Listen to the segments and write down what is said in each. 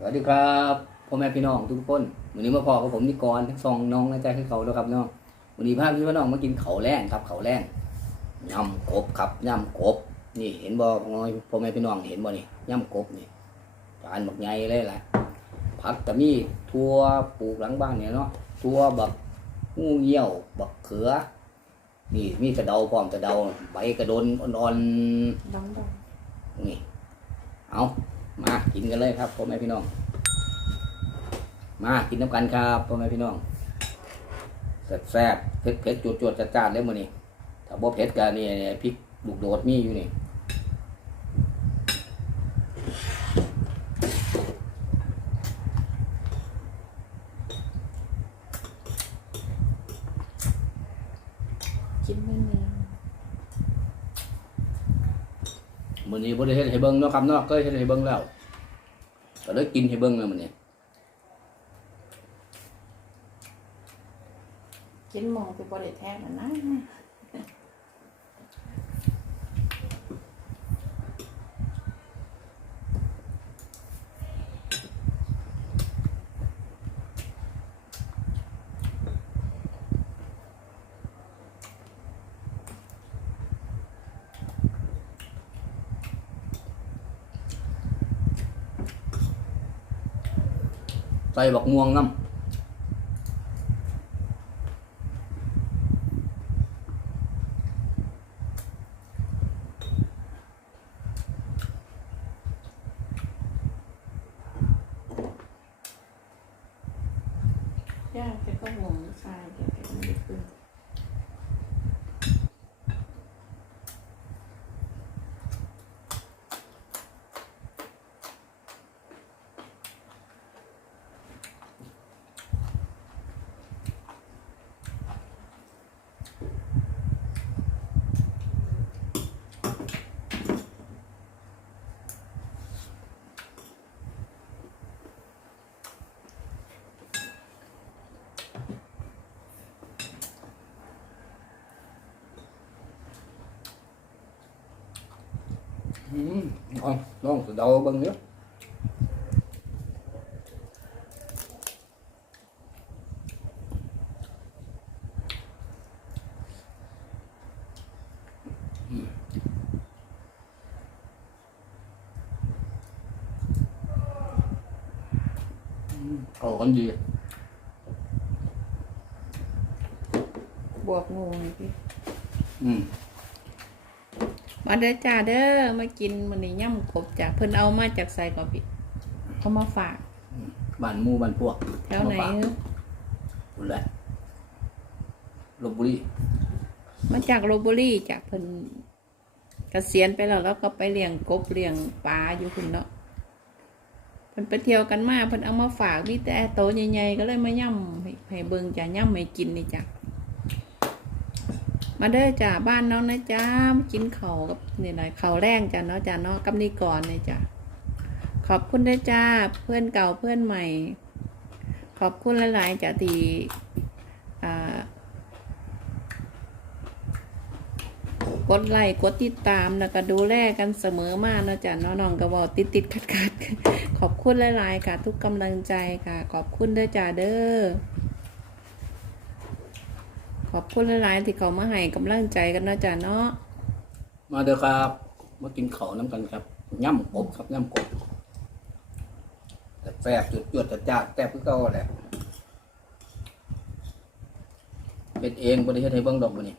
สวัสดีครับพ่อแม่พี่น้องทุกคนวันนี้มาพอกับผมนิกรทั้งสองน้องนะจ๊ะคือเขาแล้วครับน้องวันนี้พาพี่น้องมากินเขาวแรงครับเขาวแรงยำกบครับยำกบ นี่เห็นบ่น้อยพ่อแม่พี่น้องเห็นบ่นี่ยำกบนี่จานบักใหญ่เลยแหละผักก็มีทั่วปลูกหลังบ้านเนี่ยเนาะทั่วบักงูเหี่ยวบักเขือนี่มีกระเดาพร้อมกระเดาใบกระโดนอ่อนๆดองดองนี่เอามา กินกันเลยครับพ่อแม่พี่น้อง มากินน้ำกันครับพ่อแม่พี่น้องแซ่บเผ็ดเผ็ดจุดจวดๆจัดๆเลยมื้อนี้ถ้าบ่เผ็ดก็นี่พริกลูกโดดมีอยู่นี่กินไม่มีมื้อนี้บ่ได้เฮ็ดให้เบิ่งเนาะครับเนาะเคยเฮ็ดให้เบิ่งแล้ว ก็เลยกินให้เบิ้งแล้วมันเนี่ยกินหมองไปบริแท้แล้วนะ ใส่บักม่วงน้ำาแกก็หลงทรายแกแกไม่ได้ขึ้นำอืมเอาลองสะเด มมาเด้อจ้าเด้อมากินมันนี่ย่ำกบจากเพิ่นเอามาจากใส่ก่อนพี่เอามาฝากบ้านหมู่บ้านพวกแถวไหนมาฝากเนอะนั่นแหละลบบุรีมาจากโรบุรีจากเพิ่นเกษียณไปแล้วแล้วก็ไปเลี้ยงกบเลี้ยงปลาอยู่คุณเนาะเพิ่นไปเที่ยวกันมาเพิ่นเอามาฝากมีแต่โตใหญ่ๆก็เลยมาย่ำให้ให้เบิ่งจ้ะย่ำให้กินนี่จ้ะ มาเด้อจ้ะบ้านน้องนะจ้ากินเขากับนี่หน่อยข้าแรงจ้ะเนาะจ้ะเนาะกับนี่ก่อนเลยจ้ะขอบคุณด้วยจ้าเพื่อนเก่าเพื่อนใหม่ ขอบคุณหลายๆจ้ะที่กดไลค์กดติดตามแล้วก็ดูแลกันเสมอมาเนาะจ้ะเนาะน้องก็บอกติดติดขัดขัดๆขอบคุณหลายๆค่ะ ทุกกำลังใจค่ะ ขอบคุณเด้อจ้าเด้อ ขอบคุณหลายๆที่เขามาให้กำลังใจกันนะจ๊ะเนาะมาเด้อครับ มากินข้าวน้ำกันครับย่ำกบครับย่ำกบแซ่บจุดจุดจัดจ้าแต่พื่อเก่าแหละเป็นเองบริเวณให้เบิ่งดอกวันี่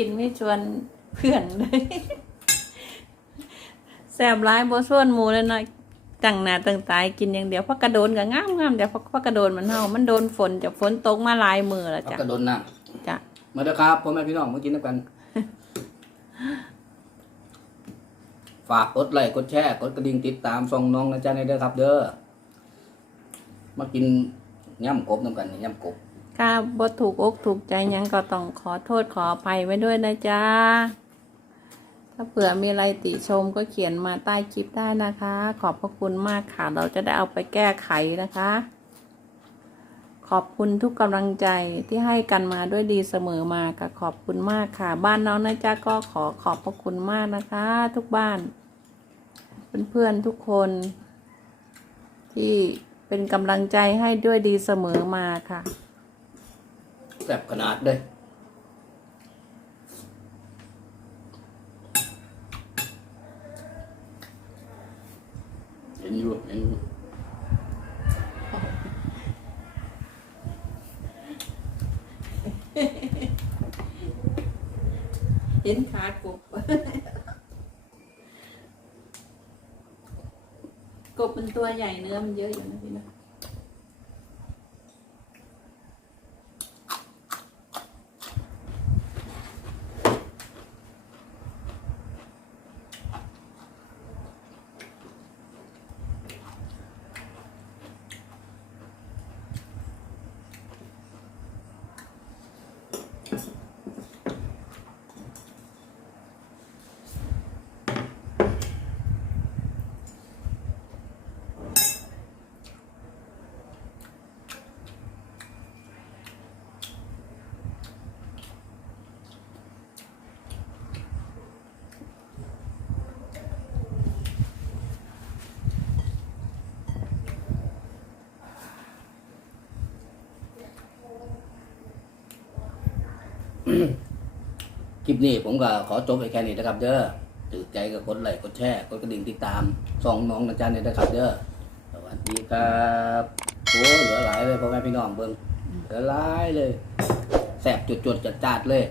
กินไม่ชวนเพื่อนเลยแสบร้ายบ่ชวนหมูเลยนะตั้งหน้าตั้งตายกินอย่างเดียวพักกระโดนก็งามงามๆแต่พักพักกระโดนมันเฮามันโดนฝนจากฝนตกมาหลายมือแล้วเอาจ้ะกระโดนน้จ้ะำมาเด้อครับพ่อแม่พี่น้องมากินด้วยกัน ฝากกดไลค์กดแชร์กดกระดิ่งติดตามส่องน้องนะจ๊ะในเด้อครับ เด้อมากินย่ำกบน้ำกันนี่ย่ำกบ ถ้าบ่ถูกอกถูกใจยังก็ต้องขอโทษขออภัยไว้ด้วยนะจ๊ะ ถ้าเผื่อมีอะไรติชมก็เขียนมาใต้คลิปได้นะคะ ขอบพระคุณมากค่ะ เราจะได้เอาไปแก้ไขนะคะ ขอบคุณทุกกำลังใจที่ให้กันมาด้วยดีเสมอมาค่ะขอบคุณมากค่ะ บ้านน้องนะจ๊ะก็ขอขอบพระคุณมากนะคะ ทุกบ้าน เพื่อนๆทุกคน ที่เป็นกำลังใจให้ด้วยดีเสมอมาค่ะ แซ่บขนาดเลยเห็นอยู่เห็นอยู่เห็นขาดกบกบเป็นตัวใหญ่เนื้อมันเยอะอยู่นะพี่นะ ค ลิปนี้ผมก็ขอจบไปแค่นี้นะครับ เด้อตื่นใจก็กดไลค์กดแชร์กดกระดิ่งติดตามสองน้องนะจ๊ะเนี่ยนะครับเด้อสวัสดีครับโอ้เหลือหลายเลยพ่อแม่พี่น้องเบิ้งเหลือหลายเลยแสบจุดๆจัดๆเลย